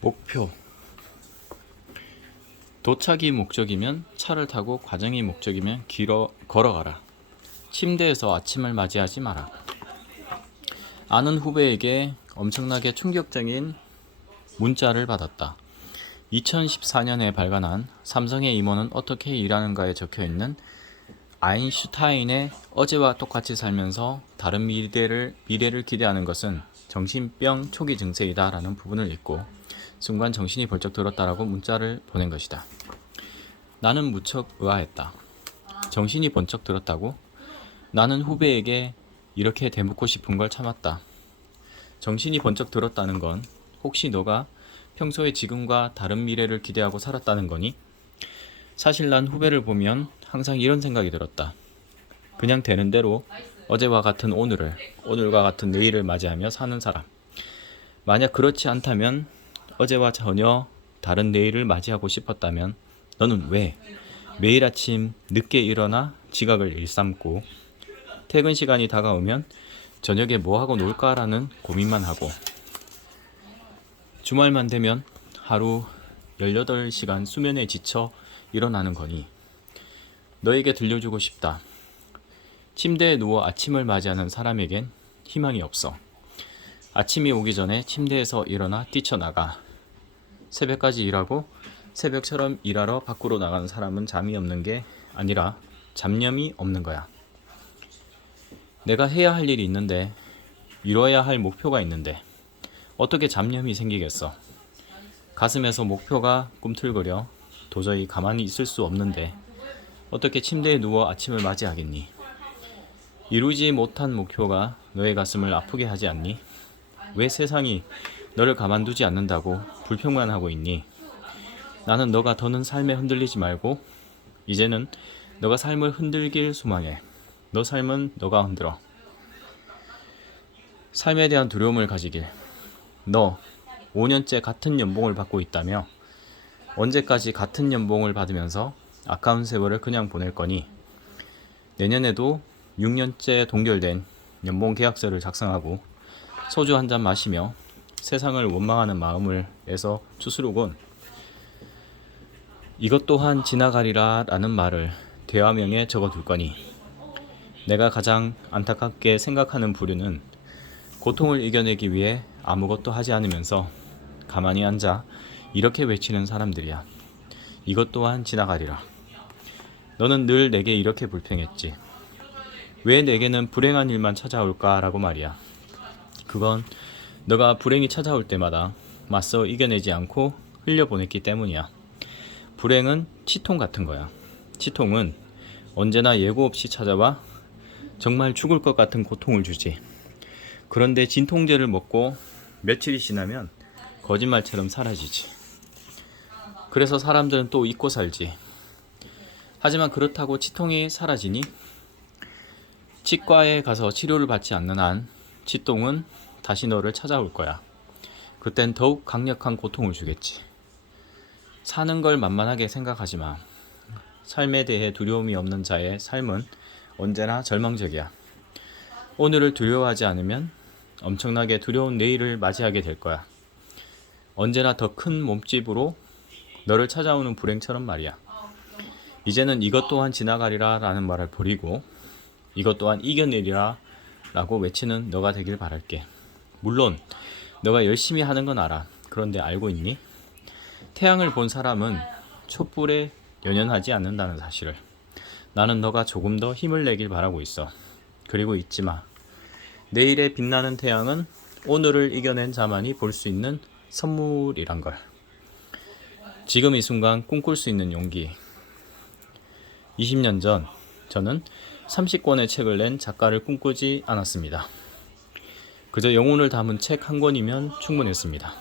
목표. 도착이 목적이면 차를 타고 과정이 목적이면 걸어가라. 침대에서 아침을 맞이하지 마라. 아는 후배에게 엄청나게 충격적인 문자를 받았다. 2014년에 발간한 삼성의 임원은 어떻게 일하는가에 적혀있는 아인슈타인의 어제와 똑같이 살면서 다른 미래를 기대하는 것은 정신병 초기 증세이다 라는 부분을 읽고 순간 정신이 벌쩍 들었다라고 문자를 보낸 것이다. 나는 무척 의아했다. 정신이 번쩍 들었다고? 나는 후배에게 이렇게 대묻고 싶은 걸 참았다. 정신이 번쩍 들었다는 건 혹시 너가 평소에 지금과 다른 미래를 기대하고 살았다는 거니? 사실 난 후배를 보면 항상 이런 생각이 들었다. 그냥 되는 대로 어제와 같은 오늘을, 오늘과 같은 내일을 맞이하며 사는 사람. 만약 그렇지 않다면, 어제와 전혀 다른 내일을 맞이하고 싶었다면 너는 왜 매일 아침 늦게 일어나 지각을 일삼고 퇴근 시간이 다가오면 저녁에 뭐하고 놀까라는 고민만 하고 주말만 되면 하루 18시간 수면에 지쳐 일어나는 거니? 너에게 들려주고 싶다. 침대에 누워 아침을 맞이하는 사람에겐 희망이 없어. 아침이 오기 전에 침대에서 일어나 뛰쳐나가. 새벽까지 일하고 새벽처럼 일하러 밖으로 나가는 사람은 잠이 없는 게 아니라 잡념이 없는 거야. 내가 해야 할 일이 있는데, 이뤄야 할 목표가 있는데 어떻게 잡념이 생기겠어? 가슴에서 목표가 꿈틀거려 도저히 가만히 있을 수 없는데 어떻게 침대에 누워 아침을 맞이하겠니? 이루지 못한 목표가 너의 가슴을 아프게 하지 않니? 왜 세상이 너를 가만두지 않는다고 불평만 하고 있니? 나는 너가 더는 삶에 흔들리지 말고 이제는 너가 삶을 흔들길 소망해. 너 삶은 너가 흔들어. 삶에 대한 두려움을 가지길. 너 5년째 같은 연봉을 받고 있다며 언제까지 같은 연봉을 받으면서 아까운 세월을 그냥 보낼 거니? 내년에도 6년째 동결된 연봉 계약서를 작성하고 소주 한 잔 마시며 세상을 원망하는 마음을 내서 추스르곤 이것 또한 지나가리라 라는 말을 대화명에 적어둘 거니? 내가 가장 안타깝게 생각하는 부류는 고통을 이겨내기 위해 아무것도 하지 않으면서 가만히 앉아 이렇게 외치는 사람들이야. 이것 또한 지나가리라. 너는 늘 내게 이렇게 불평했지. 왜 내게는 불행한 일만 찾아올까 라고 말이야. 그건 너가 불행이 찾아올 때마다 맞서 이겨내지 않고 흘려보냈기 때문이야. 불행은 치통 같은 거야. 치통은 언제나 예고 없이 찾아와 정말 죽을 것 같은 고통을 주지. 그런데 진통제를 먹고 며칠이 지나면 거짓말처럼 사라지지. 그래서 사람들은 또 잊고 살지. 하지만 그렇다고 치통이 사라지니? 치과에 가서 치료를 받지 않는 한 치통은 다시 너를 찾아올 거야. 그땐 더욱 강력한 고통을 주겠지. 사는 걸 만만하게 생각하지 마. 삶에 대해 두려움이 없는 자의 삶은 언제나 절망적이야. 오늘을 두려워하지 않으면 엄청나게 두려운 내일을 맞이하게 될 거야. 언제나 더 큰 몸집으로 너를 찾아오는 불행처럼 말이야. 이제는 이것 또한 지나가리라 라는 말을 버리고 이것 또한 이겨내리라 라고 외치는 너가 되길 바랄게. 물론 너가 열심히 하는 건 알아. 그런데 알고 있니? 태양을 본 사람은 촛불에 연연하지 않는다는 사실을. 나는 너가 조금 더 힘을 내길 바라고 있어. 그리고 잊지 마. 내일의 빛나는 태양은 오늘을 이겨낸 자만이 볼 수 있는 선물이란 걸. 지금 이 순간 꿈꿀 수 있는 용기. 20년 전 저는 30권의 책을 낸 작가를 꿈꾸지 않았습니다. 그저 영혼을 담은 책 한 권이면 충분했습니다.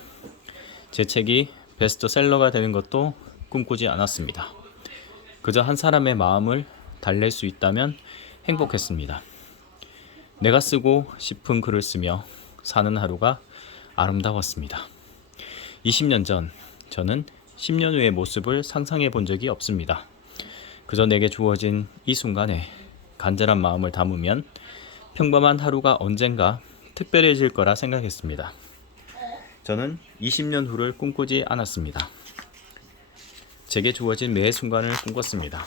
제 책이 베스트셀러가 되는 것도 꿈꾸지 않았습니다. 그저 한 사람의 마음을 달랠 수 있다면 행복했습니다. 내가 쓰고 싶은 글을 쓰며 사는 하루가 아름다웠습니다. 20년 전 저는 10년 후의 모습을 상상해 본 적이 없습니다. 그저 내게 주어진 이 순간에 간절한 마음을 담으면 평범한 하루가 언젠가 특별해질 거라 생각했습니다. 저는 20년 후를 꿈꾸지 않았습니다. 제게 주어진 매 순간을 꿈꿨습니다.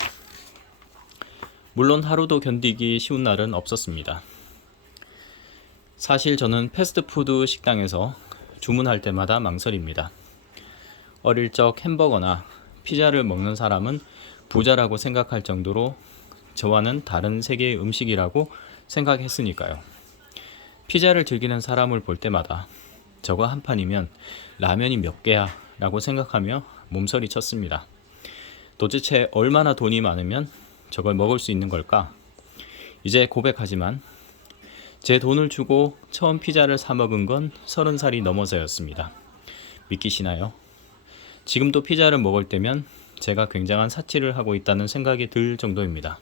물론 하루도 견디기 쉬운 날은 없었습니다. 사실 저는 패스트푸드 식당에서 주문할 때마다 망설입니다. 어릴 적 햄버거나 피자를 먹는 사람은 부자라고 생각할 정도로 저와는 다른 세계의 음식이라고 생각했으니까요. 피자를 즐기는 사람을 볼 때마다 저거 한 판이면 라면이 몇 개야 라고 생각하며 몸서리 쳤습니다. 도대체 얼마나 돈이 많으면 저걸 먹을 수 있는 걸까? 이제 고백하지만 제 돈을 주고 처음 피자를 사 먹은 건 30살이 넘어서였습니다. 믿기시나요? 지금도 피자를 먹을 때면 제가 굉장한 사치를 하고 있다는 생각이 들 정도입니다.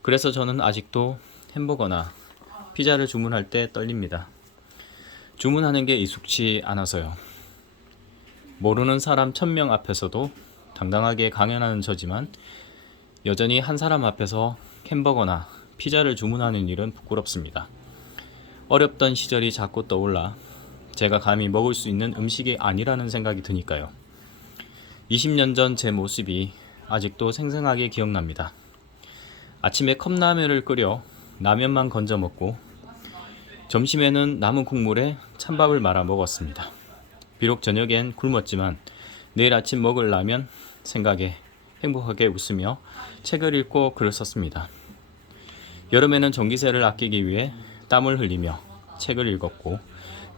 그래서 저는 아직도 햄버거나 피자를 주문할 때 떨립니다. 주문하는 게 익숙치 않아서요. 모르는 사람 1000명 앞에서도 당당하게 강연하는 저지만 여전히 한 사람 앞에서 햄버거나 피자를 주문하는 일은 부끄럽습니다. 어렵던 시절이 자꾸 떠올라 제가 감히 먹을 수 있는 음식이 아니라는 생각이 드니까요. 20년 전 제 모습이 아직도 생생하게 기억납니다. 아침에 컵라면을 끓여 라면만 건져 먹고 점심에는 남은 국물에 찬밥을 말아 먹었습니다. 비록 저녁엔 굶었지만 내일 아침 먹을 라면 생각에 행복하게 웃으며 책을 읽고 글을 썼습니다. 여름에는 전기세를 아끼기 위해 땀을 흘리며 책을 읽었고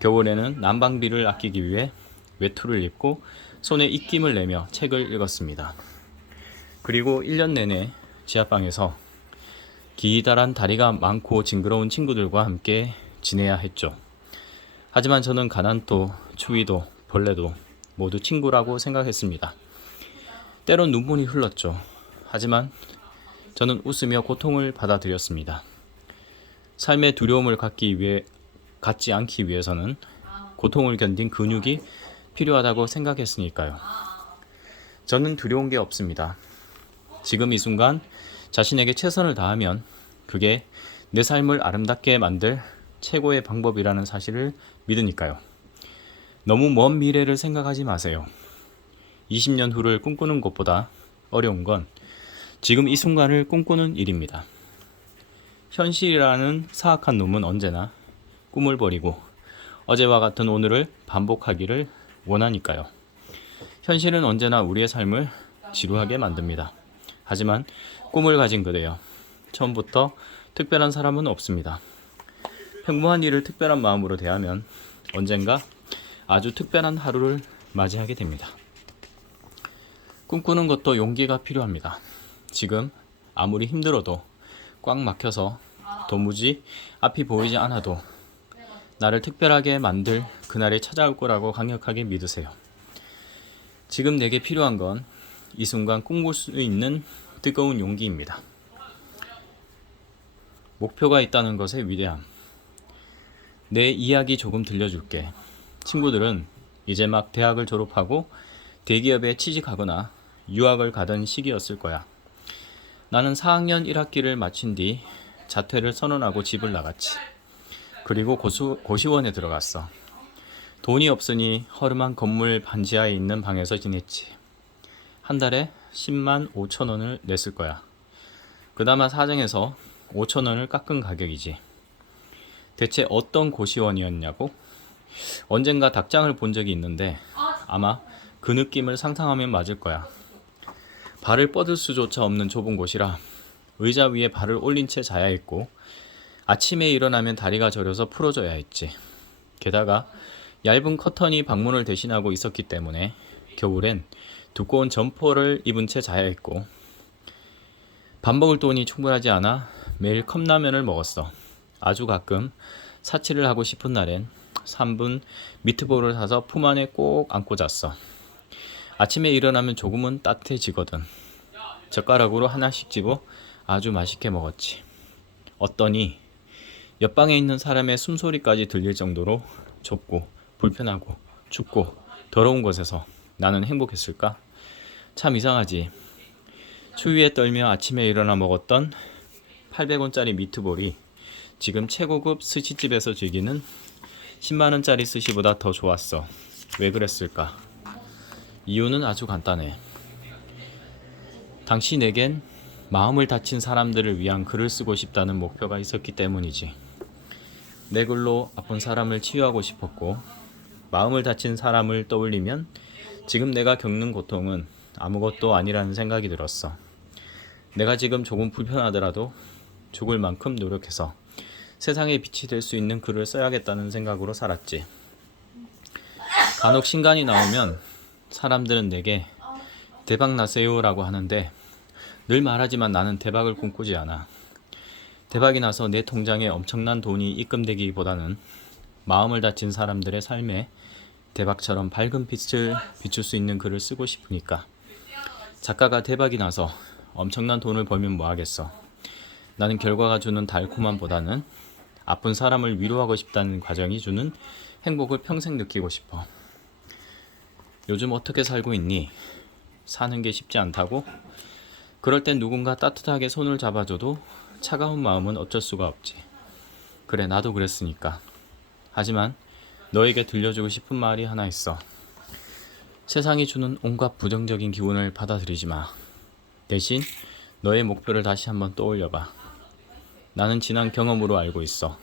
겨울에는 난방비를 아끼기 위해 외투를 입고 손에 입김을 내며 책을 읽었습니다. 그리고 1년 내내 지하방에서 기다란 다리가 많고 징그러운 친구들과 함께 지내야 했죠. 하지만 저는 가난도, 추위도, 벌레도 모두 친구라고 생각했습니다. 때론 눈물이 흘렀죠. 하지만 저는 웃으며 고통을 받아들였습니다. 삶의 두려움을 갖지 않기 위해서는 고통을 견딘 근육이 필요하다고 생각했으니까요. 저는 두려운 게 없습니다. 지금 이 순간 자신에게 최선을 다하면 그게 내 삶을 아름답게 만들 최고의 방법이라는 사실을 믿으니까요. 너무 먼 미래를 생각하지 마세요. 20년 후를 꿈꾸는 것보다 어려운 건 지금 이 순간을 꿈꾸는 일입니다. 현실이라는 사악한 놈은 언제나 꿈을 버리고 어제와 같은 오늘을 반복하기를 원하니까요. 현실은 언제나 우리의 삶을 지루하게 만듭니다. 하지만 꿈을 가진 그대여 처음부터 특별한 사람은 없습니다. 평범한 일을 특별한 마음으로 대하면 언젠가 아주 특별한 하루를 맞이하게 됩니다. 꿈꾸는 것도 용기가 필요합니다. 지금 아무리 힘들어도 꽉 막혀서 도무지 앞이 보이지 않아도 나를 특별하게 만들 그날이 찾아올 거라고 강력하게 믿으세요. 지금 내게 필요한 건 이 순간 꿈꿀 수 있는 뜨거운 용기입니다. 목표가 있다는 것의 위대함. 내 이야기 조금 들려줄게. 친구들은 이제 막 대학을 졸업하고 대기업에 취직하거나 유학을 가던 시기였을 거야. 나는 4학년 1학기를 마친 뒤 자퇴를 선언하고 집을 나갔지. 그리고 고시원에 들어갔어. 돈이 없으니 허름한 건물 반지하에 있는 방에서 지냈지. 한 달에 10만 5천 원을 냈을 거야. 그나마 사정해서 5천 원을 깎은 가격이지. 대체 어떤 고시원이었냐고? 언젠가 닭장을 본 적이 있는데 아마 그 느낌을 상상하면 맞을 거야. 발을 뻗을 수조차 없는 좁은 곳이라 의자 위에 발을 올린 채 자야 했고 아침에 일어나면 다리가 저려서 풀어져야 했지. 게다가 얇은 커튼이 방문을 대신하고 있었기 때문에 겨울엔 두꺼운 점퍼를 입은 채 자야 했고 밥 먹을 돈이 충분하지 않아 매일 컵라면을 먹었어. 아주 가끔 사치를 하고 싶은 날엔 3분 미트볼을 사서 품 안에 꼭 안고 잤어. 아침에 일어나면 조금은 따뜻해지거든. 젓가락으로 하나씩 집어 아주 맛있게 먹었지. 어떠니 옆방에 있는 사람의 숨소리까지 들릴 정도로 좁고 불편하고 춥고 더러운 곳에서 나는 행복했을까? 참 이상하지. 추위에 떨며 아침에 일어나 먹었던 800원짜리 미트볼이 지금 최고급 스시집에서 즐기는 10만원짜리 스시보다 더 좋았어. 왜 그랬을까? 이유는 아주 간단해. 당시 내겐 마음을 다친 사람들을 위한 글을 쓰고 싶다는 목표가 있었기 때문이지. 내 글로 아픈 사람을 치유하고 싶었고, 마음을 다친 사람을 떠올리면 지금 내가 겪는 고통은 아무것도 아니라는 생각이 들었어. 내가 지금 조금 불편하더라도 죽을 만큼 노력해서 세상에 빛이 될 수 있는 글을 써야겠다는 생각으로 살았지. 간혹 신간이 나오면 사람들은 내게 대박 나세요라고 하는데 늘 말하지만 나는 대박을 꿈꾸지 않아. 대박이 나서 내 통장에 엄청난 돈이 입금되기보다는 마음을 다친 사람들의 삶에 대박처럼 밝은 빛을 비출 수 있는 글을 쓰고 싶으니까. 작가가 대박이 나서 엄청난 돈을 벌면 뭐 하겠어. 나는 결과가 주는 달콤함보다는 아픈 사람을 위로하고 싶다는 과정이 주는 행복을 평생 느끼고 싶어. 요즘 어떻게 살고 있니? 사는 게 쉽지 않다고? 그럴 땐 누군가 따뜻하게 손을 잡아줘도 차가운 마음은 어쩔 수가 없지. 그래, 나도 그랬으니까. 하지만 너에게 들려주고 싶은 말이 하나 있어. 세상이 주는 온갖 부정적인 기운을 받아들이지 마. 대신 너의 목표를 다시 한번 떠올려봐. 나는 지난 경험으로 알고 있어.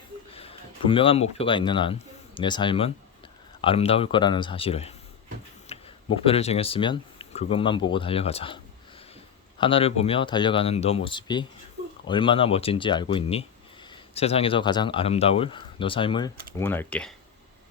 분명한 목표가 있는 한 내 삶은 아름다울 거라는 사실을. 목표를 정했으면 그것만 보고 달려가자. 하늘을 보며 달려가는 너 모습이 얼마나 멋진지 알고 있니? 세상에서 가장 아름다울 너 삶을 응원할게.